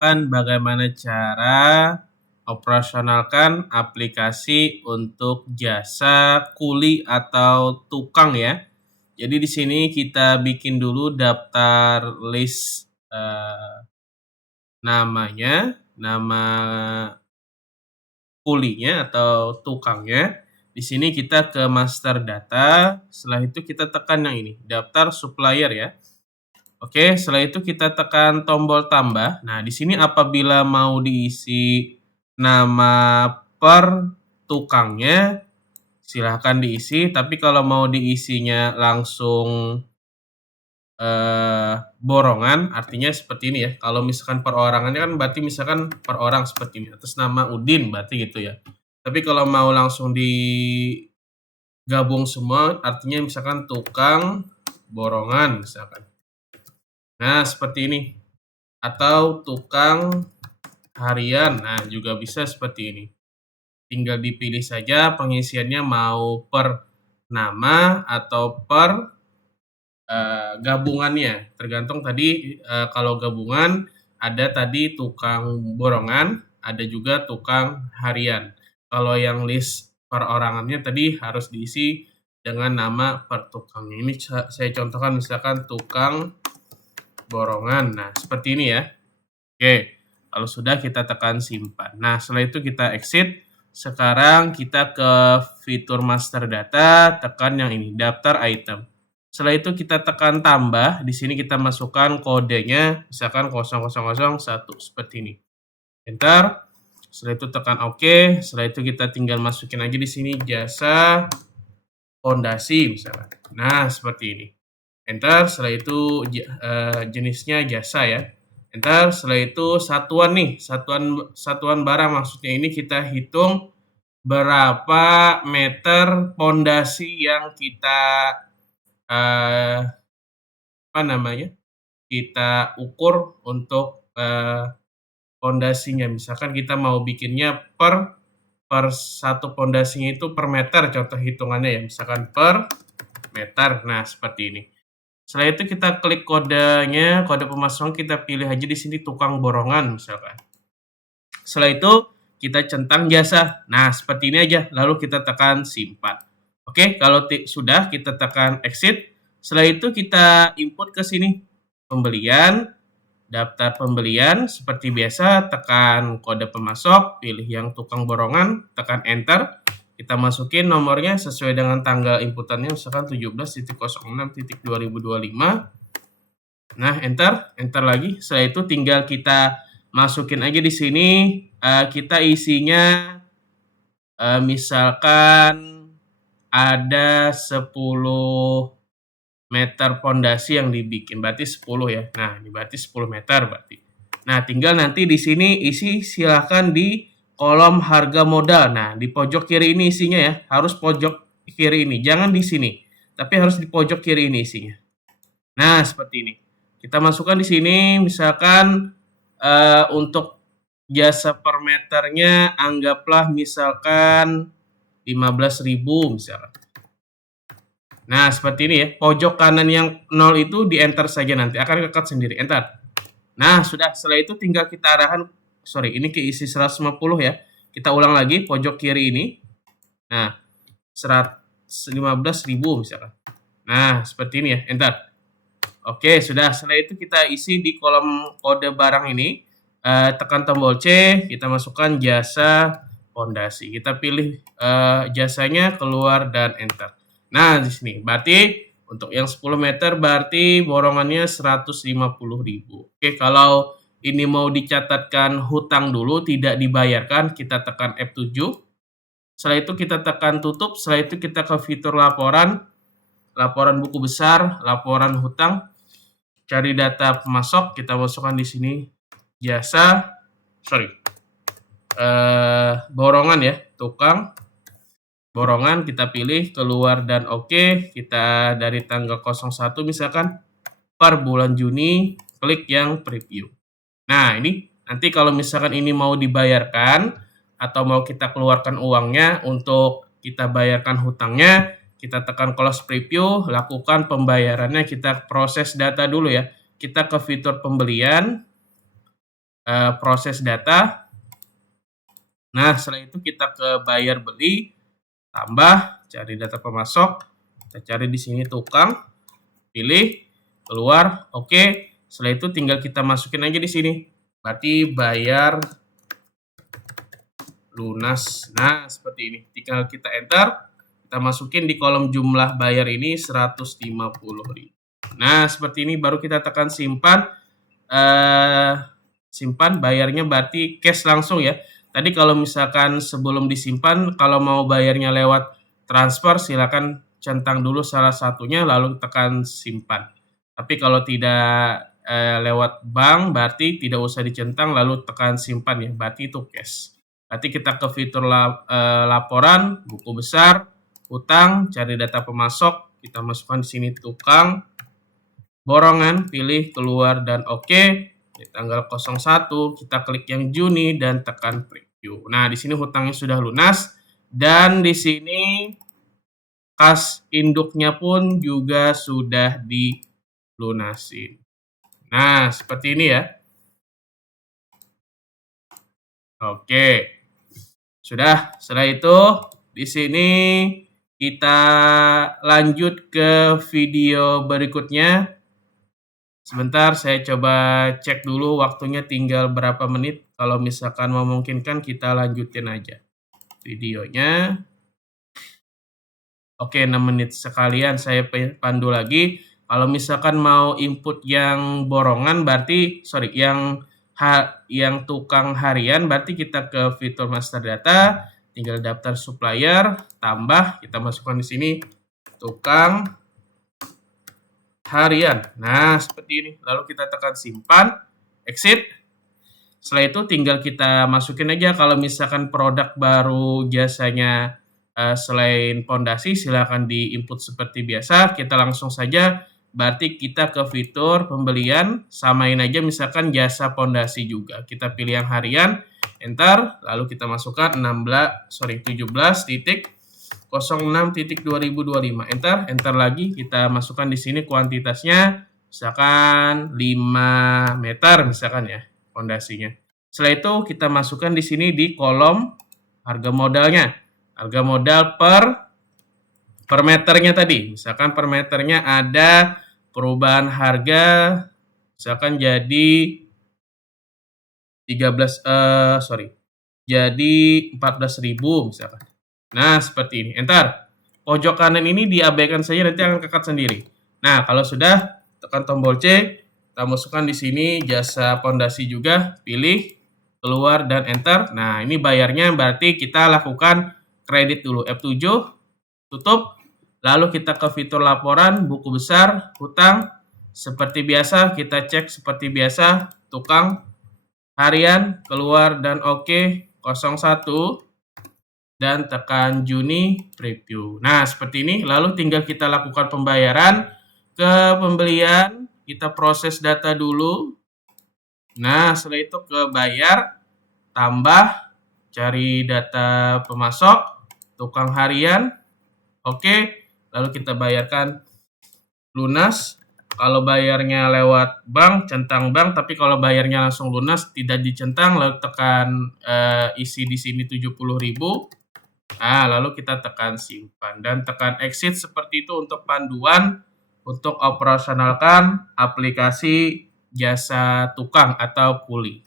Bagaimana cara operasionalkan aplikasi untuk jasa kuli atau tukang ya. Jadi di sini kita bikin dulu daftar list nama kulinya atau tukangnya. Di sini kita ke master data, setelah itu kita tekan yang ini, daftar supplier ya. Oke, setelah itu kita tekan tombol tambah. Nah, di sini apabila mau diisi nama per tukangnya, silahkan diisi. Tapi kalau mau diisinya langsung borongan, artinya seperti ini ya. Kalau misalkan perorangannya kan berarti misalkan per orang seperti ini. Atas nama Udin berarti gitu ya. Tapi kalau mau langsung digabung semua, artinya misalkan tukang borongan misalkan. Nah, seperti ini. Atau tukang harian. Nah, juga bisa seperti ini. Tinggal dipilih saja pengisiannya mau per nama atau per gabungannya. Tergantung tadi kalau gabungan ada tadi tukang borongan, ada juga tukang harian. Kalau yang list perorangannya tadi harus diisi dengan nama per tukangnya. Ini saya contohkan misalkan tukang borongan. Nah, seperti ini ya. Oke, kalau sudah kita tekan simpan. Nah, setelah itu kita exit. Sekarang kita ke fitur master data, tekan yang ini, daftar item. Setelah itu kita tekan tambah, di sini kita masukkan kodenya, misalkan 0001 seperti ini. Enter. Setelah itu tekan OK. Setelah itu kita tinggal masukin aja di sini jasa fondasi misalkan. Nah, seperti ini. Enter. Setelah itu jenisnya jasa ya. Enter. Setelah itu satuan nih, satuan barang maksudnya ini kita hitung berapa meter fondasi yang kita kita ukur untuk fondasinya. Misalkan kita mau bikinnya per satu fondasinya itu per meter contoh hitungannya ya. Misalkan per meter. Nah, seperti ini. Setelah itu kita klik kodenya, kode pemasangan kita pilih aja di sini tukang borongan misalkan. Setelah itu kita centang jasa. Nah, seperti ini aja. Lalu kita tekan simpan. Oke, kalau sudah kita tekan exit. Setelah itu kita input ke sini. Pembelian, daftar pembelian seperti biasa, tekan kode pemasok, pilih yang tukang borongan, tekan enter. Kita masukin nomornya sesuai dengan tanggal inputannya, misalkan 17.06.2025. Nah, enter lagi. Setelah itu tinggal kita masukin aja di sini, kita isinya misalkan ada 10 meter pondasi yang dibikin, berarti 10 ya. Nah, ini berarti 10 meter berarti. Nah, tinggal nanti di sini isi silakan di kolom harga modal. Nah, di pojok kiri ini isinya ya, harus pojok kiri ini, jangan di sini, tapi harus di pojok kiri ini isinya. Nah, seperti ini. Kita masukkan di sini, misalkan untuk jasa per meternya anggaplah misalkan 15.000 misalkan. Nah, seperti ini ya. Pojok kanan yang 0 itu di enter saja nanti, akan kekat sendiri. Enter. Nah, sudah. Setelah itu tinggal kita arahan, ini keisi 150 ya. Kita ulang lagi, pojok kiri ini. Nah, 115.000 misalkan. Nah, seperti ini ya. Enter. Oke, sudah. Setelah itu kita isi di kolom kode barang ini. Tekan tombol C, kita masukkan jasa fondasi. Kita pilih jasanya, keluar, dan enter. Nah, di sini. Berarti untuk yang 10 meter berarti borongannya 150.000. Oke, kalau ini mau dicatatkan hutang dulu, tidak dibayarkan, kita tekan F7. Setelah itu kita tekan tutup. Setelah itu kita ke fitur laporan buku besar, laporan hutang. Cari data pemasok, kita masukkan di sini jasa, borongan ya, tukang borongan, kita pilih keluar dan oke. Kita dari tanggal 01 misalkan per bulan Juni, klik yang preview. Nah, ini nanti kalau misalkan ini mau dibayarkan atau mau kita keluarkan uangnya untuk kita bayarkan hutangnya, kita tekan close preview, lakukan pembayarannya, kita proses data dulu ya. Kita ke fitur pembelian, proses data. Nah, setelah itu kita ke bayar beli, tambah, cari data pemasok, kita cari di sini tukang, pilih, keluar, oke. Setelah itu tinggal kita masukin aja di sini. Berarti bayar lunas. Nah, seperti ini. Tinggal kita enter, kita masukin di kolom jumlah bayar ini 150.000. Nah, seperti ini baru kita tekan simpan. Simpan bayarnya berarti cash langsung ya. Tadi kalau misalkan sebelum disimpan, kalau mau bayarnya lewat transfer, silakan centang dulu salah satunya lalu tekan simpan. Tapi kalau tidak lewat bank, berarti tidak usah dicentang lalu tekan simpan ya, berarti itu cash. Berarti kita ke fitur laporan, buku besar, utang, cari data pemasok, kita masukkan di sini tukang, borongan, pilih, keluar, dan oke. Di tanggal 01, kita klik yang Juni dan tekan preview. Nah, di sini hutangnya sudah lunas, dan di sini kas induknya pun juga sudah dilunasin. Nah, seperti ini ya. Oke. Sudah, setelah itu di sini kita lanjut ke video berikutnya. Sebentar, saya coba cek dulu waktunya tinggal berapa menit. Kalau misalkan memungkinkan, kita lanjutin aja videonya. Oke, 6 menit sekalian saya pandu lagi. Kalau misalkan mau input yang borongan, berarti, yang tukang harian, berarti kita ke fitur master data, tinggal daftar supplier, tambah, kita masukkan di sini, tukang harian. Nah, seperti ini. Lalu kita tekan simpan, exit. Setelah itu tinggal kita masukin aja kalau misalkan produk baru jasanya selain pondasi, silakan di-input seperti biasa. Kita langsung saja, berarti kita ke fitur pembelian, samain aja misalkan jasa pondasi juga. Kita pilih yang harian, enter, lalu kita masukkan 17.06.2025, enter lagi, kita masukkan di sini kuantitasnya, misalkan 5 meter misalkan ya, pondasinya. Setelah itu kita masukkan di sini di kolom harga modalnya, harga modal per meternya tadi, misalkan per meternya ada perubahan harga, misalkan jadi jadi 14.000 misalkan. Nah, seperti ini. Enter. Pojok kanan ini diabaikan saja, nanti akan kekat sendiri. Nah, kalau sudah, tekan tombol C, kita masukkan di sini jasa pondasi juga, pilih, keluar, dan enter. Nah, ini bayarnya berarti kita lakukan kredit dulu. F7, tutup. Lalu kita ke fitur laporan, buku besar, hutang. Seperti biasa, kita cek seperti biasa, tukang harian, keluar, dan oke, 01. Dan tekan Juni preview. Nah, seperti ini. Lalu tinggal kita lakukan pembayaran ke pembelian. Kita proses data dulu. Nah, setelah itu ke bayar, tambah, cari data pemasok, tukang harian. Oke, lalu kita bayarkan lunas. Kalau bayarnya lewat bank, centang bank, tapi kalau bayarnya langsung lunas tidak dicentang, lalu tekan isi di sini 70.000. Nah, lalu kita tekan simpan dan tekan exit seperti itu untuk panduan untuk operasionalkan aplikasi jasa tukang atau kuli.